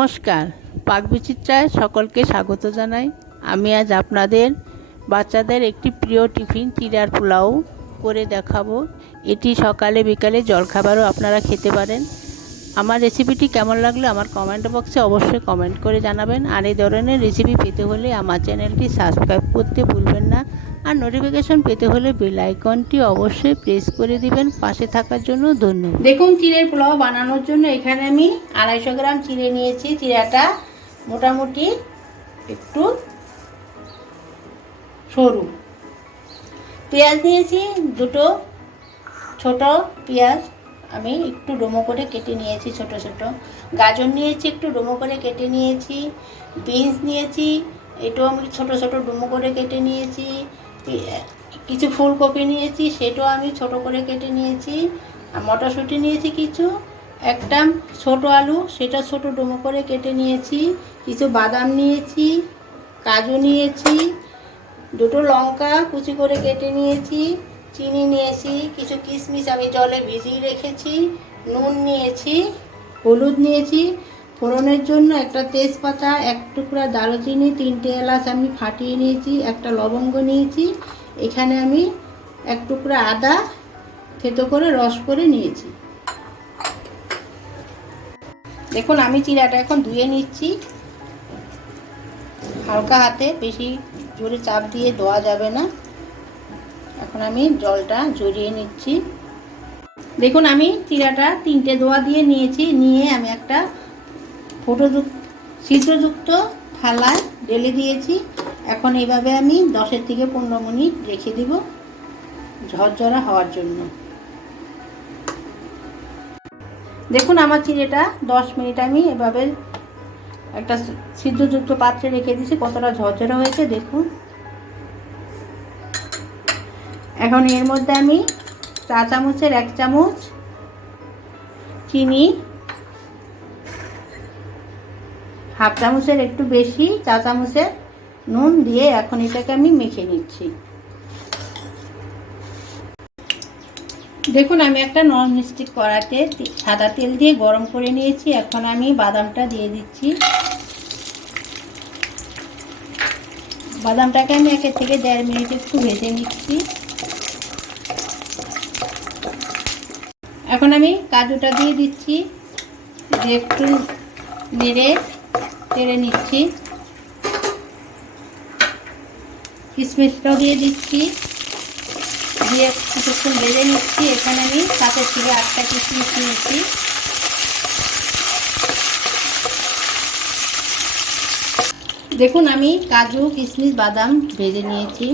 নমস্কার। পাকবিচিত্রায় সকলকে স্বাগত জানাই। আমি আজ আপনাদের বাচ্চাদের একটি প্রিয় টিফিন চিড়ার পোলাও করে দেখাবো। এটি সকালে বিকালে জলখাবারও আপনারা খেতে পারেন। আমার রেসিপিটি কেমন লাগল আমার কমেন্ট বক্সে অবশ্যই কমেন্ট করে জানাবেন। আর এই ধরনের রেসিপি পেতে হলে আমার চ্যানেলটি সাবস্ক্রাইব করতে ভুলবেন না। আর নোটিফিকেশন পেতে হলে বেল আইকনটি অবশ্যই প্রেস করে দিবেন। পাশে থাকার জন্য ধন্যবাদ। দেখুন, চিড়ের পোলাও বানানোর জন্য এখানে আমি আড়াইশো গ্রাম চিড়ে নিয়েছি। চিড়াটা মোটামুটি একটু সরু। পেঁয়াজ নিয়েছি, দুটো ছোট পেঁয়াজ। আমি একটু ডোমো করে কেটে নিয়েছি, ছোট ছোট। গাজর নিয়েছি, একটু ডোমো করে কেটে নিয়েছি। বিনস নিয়েছি, এটাও আমি ছোট ছোট ডুমো করে কেটে নিয়েছি। কিছু ফুলকপি নিয়েছি, সেটাও আমি ছোট করে কেটে নিয়েছি। আর মটরশুঁটি নিয়েছি কিছু, একটা ছোট আলু, সেটা ছোট ডুমো করে কেটে নিয়েছি। কিছু বাদাম নিয়েছি, কাজু নিয়েছি, দুটো লঙ্কা কুচি করে কেটে নিয়েছি। চিনি নিয়েছি, কিছু কিশমিশ আমি জলে ভিজিয়ে রেখেছি, নুন নিয়েছি, হলুদ নিয়েছি। ফোড়নের জন্য একটা তেজপাতা, এক টুকরা দারুচিনি, তিনটে এলাচ আমি ফাটিয়ে নিয়েছি, একটা লবঙ্গ নিয়েছি। এখানে আমি এক টুকরা আদা থেতো করে রস করে নিয়েছি। দেখুন, আমি চিরাটা এখন ধুয়ে নিচ্ছি। হালকা হাতে, বেশি জোরে চাপ দিয়ে ধোয়া যাবে না। এখন আমি জলটা জড়িয়ে নিচ্ছি। দেখুন, আমি চিরাটা তিনটে দোয়া দিয়ে নিয়েছি। নিয়ে আমি একটা ফোটোযুক্ত, ছিদ্রযুক্ত থালায় ঢেলে দিয়েছি। এখন এইভাবে আমি দশের থেকে পনেরো মিনিট রেখে দিব ঝরঝরা হওয়ার জন্য। দেখুন, আমার চিড়েটা দশ মিনিট আমি এভাবে একটা সিদ্ধযুক্ত পাত্রে রেখে দিয়েছি। কতটা ঝরঝরা হয়েছে, দেখুন। এখন এর মধ্যে আমি চা চামচের এক চামচ চিনি, হাফ চামচের একটু বেশি চা চামচের নুন দিয়ে এখন এটাকে আমি মেখে নিচ্ছি। দেখুন, আমি একটা নন মিস্টিক কড়াতে সাদা তেল দিয়ে গরম করে নিয়েছি। এখন আমি বাদামটা দিয়ে দিচ্ছি। বাদামটাকে আমি একের থেকে দেড় মিনিট একটু ভেজে নিচ্ছি। এখন আমি কাজুটা দিয়ে দিচ্ছি। দিয়ে একটু নেড়ে তেড়ে নিচ্ছি। কিশমিশটাও দিয়ে দিচ্ছি। দিয়ে কিছুক্ষণ ভেজে নিচ্ছি। এখানে আমি সাথে থেকে আটটা কিশমিশ নিয়েছি। দেখুন, আমি কাজু, কিশমিশ, বাদাম ভেজে নিয়েছি।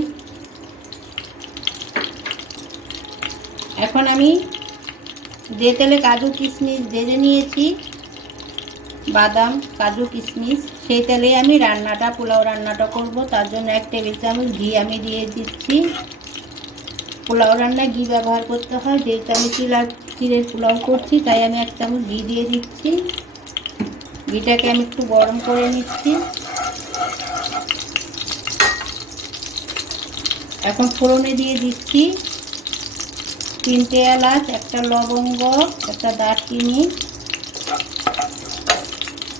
এখন আমি যে তেলে কাজু কিশমিশ ভেজে নিয়েছি, বাদাম, কাজু কিশমিশ, সেই তেলেই আমি রান্নাটা, পোলাও রান্নাটা করব। তার জন্য এক টেবিল চামচ ঘি আমি দিয়ে দিচ্ছি। পোলাও রান্না ঘি ব্যবহার করতে হয়। যেহেতু আমি চিলার, চিড়ের পোলাও করছি, তাই আমি এক চামচ ঘি দিয়ে দিচ্ছি। ঘিটাকে আমি একটু গরম করে নিচ্ছি। এখন ফোড়নে দিয়ে দিচ্ছি। তিনটে এলাচ, একটা লবঙ্গ, একটা দারচিনি,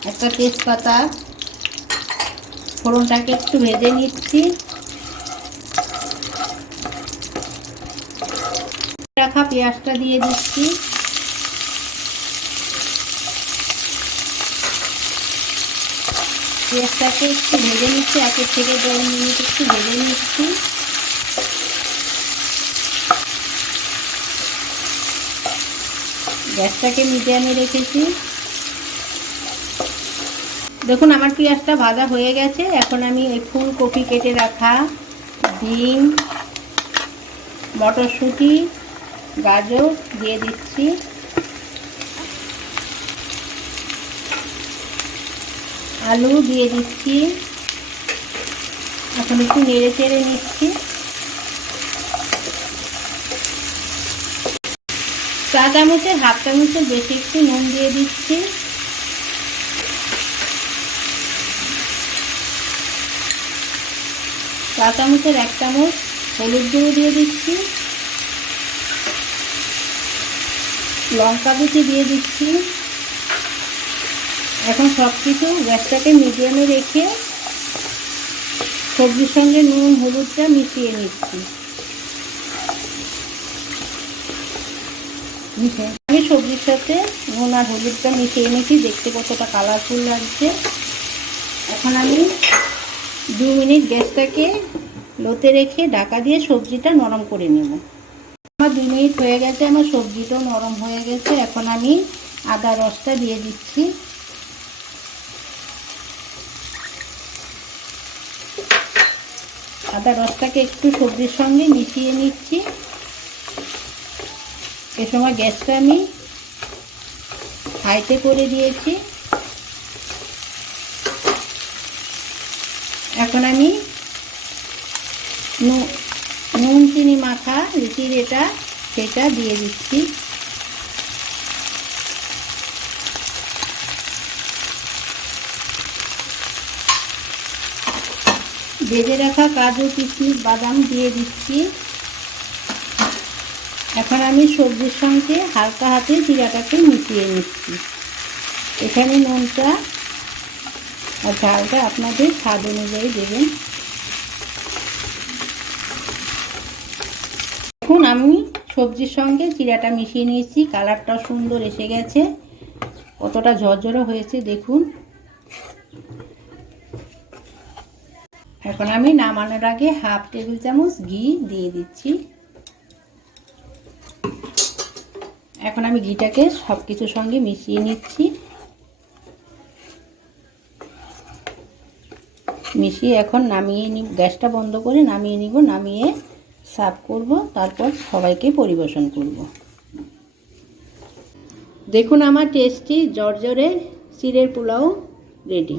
একটা তেজপাতা। ফোড়নটাকে একটু ভেজে নিচ্ছি। রাখা পেঁয়াজটা দিয়ে দিচ্ছি। পেঁয়াজটাকে একটু ভেজে নিচ্ছি, একের থেকে দেড় মিনিট একটু ভেজে নিচ্ছি। গ্যাসটাকে মিডিয়ামে রেখেছি। দেখুন, আমার পেঁয়াজটা ভাজা হয়ে গেছে। এখন আমি এই ফুলকপি কেটে রাখা ডিম, মটরশুঁটি, গাজর দিয়ে দিচ্ছি। আলু দিয়ে দিচ্ছি। এখন একটু নেড়ে চেড়ে নিচ্ছি। চা চামচের হাফ চামচের বেশি একটু নুন দিয়ে দিচ্ছি। চা চামচের এক চামচ হলুদ গুঁড়ো দিয়ে দিচ্ছি। লঙ্কা কুচি দিয়ে দিচ্ছি। এখন সব কিছু গ্যাসটাকে মিডিয়ামে রেখে সবজির সঙ্গে নুন, হলুদটা মিশিয়ে নিচ্ছি। আমি সবজির সাথে নুন আর হলুদটা মিশিয়ে নিচ্ছি দেখতে কতটা কালারফুল লাগছে। এখন আমি দু মিনিট গ্যাসটাকে লোতে রেখে ঢাকা দিয়ে সবজিটা নরম করে নেব। আমার দু মিনিট হয়ে গেছে, আমার সবজিটাও নরম হয়ে গেছে। এখন আমি আদা রসটা দিয়ে দিচ্ছি। আদা রসটাকে একটু সবজির সঙ্গে মিশিয়ে নিচ্ছি। এ সময় গ্যাসটা আমি হাইতে করে দিয়েছি। এখন আমি নুন চিনি মাখা লিচির এটা, সেটা দিয়ে দিচ্ছি। ভেজে রাখা কাজু কিশমিশ বাদাম দিয়ে দিচ্ছি। এখন আমি সবজির সঙ্গে হালকা হাতে জিরাটাকে মিশিয়ে নিচ্ছি। এখানে নুনটা আর ঝালটা আপনাদের স্বাদ অনুযায়ী দেবেন। এখন আমি সবজির সঙ্গে জিরাটা মিশিয়ে নিয়েছি। কালারটা সুন্দর এসে গেছে। কতটা ঝরঝরে হয়েছে দেখুন। এখন আমি নামানোর আগে হাফ টেবিল চামচ ঘি দিয়ে দিচ্ছি। এখন আমি ঘিটাকে সব কিছুর সঙ্গে মিশিয়ে নিচ্ছি। মিশিয়ে এখন নামিয়ে নি, গ্যাসটা বন্ধ করে নামিয়ে নিব, নামিয়ে সার্ভ করব, তারপর সবাইকে পরিবেশন করব। দেখুন আমার টেস্টি জর্জরে চিড়ের পোলাও রেডি।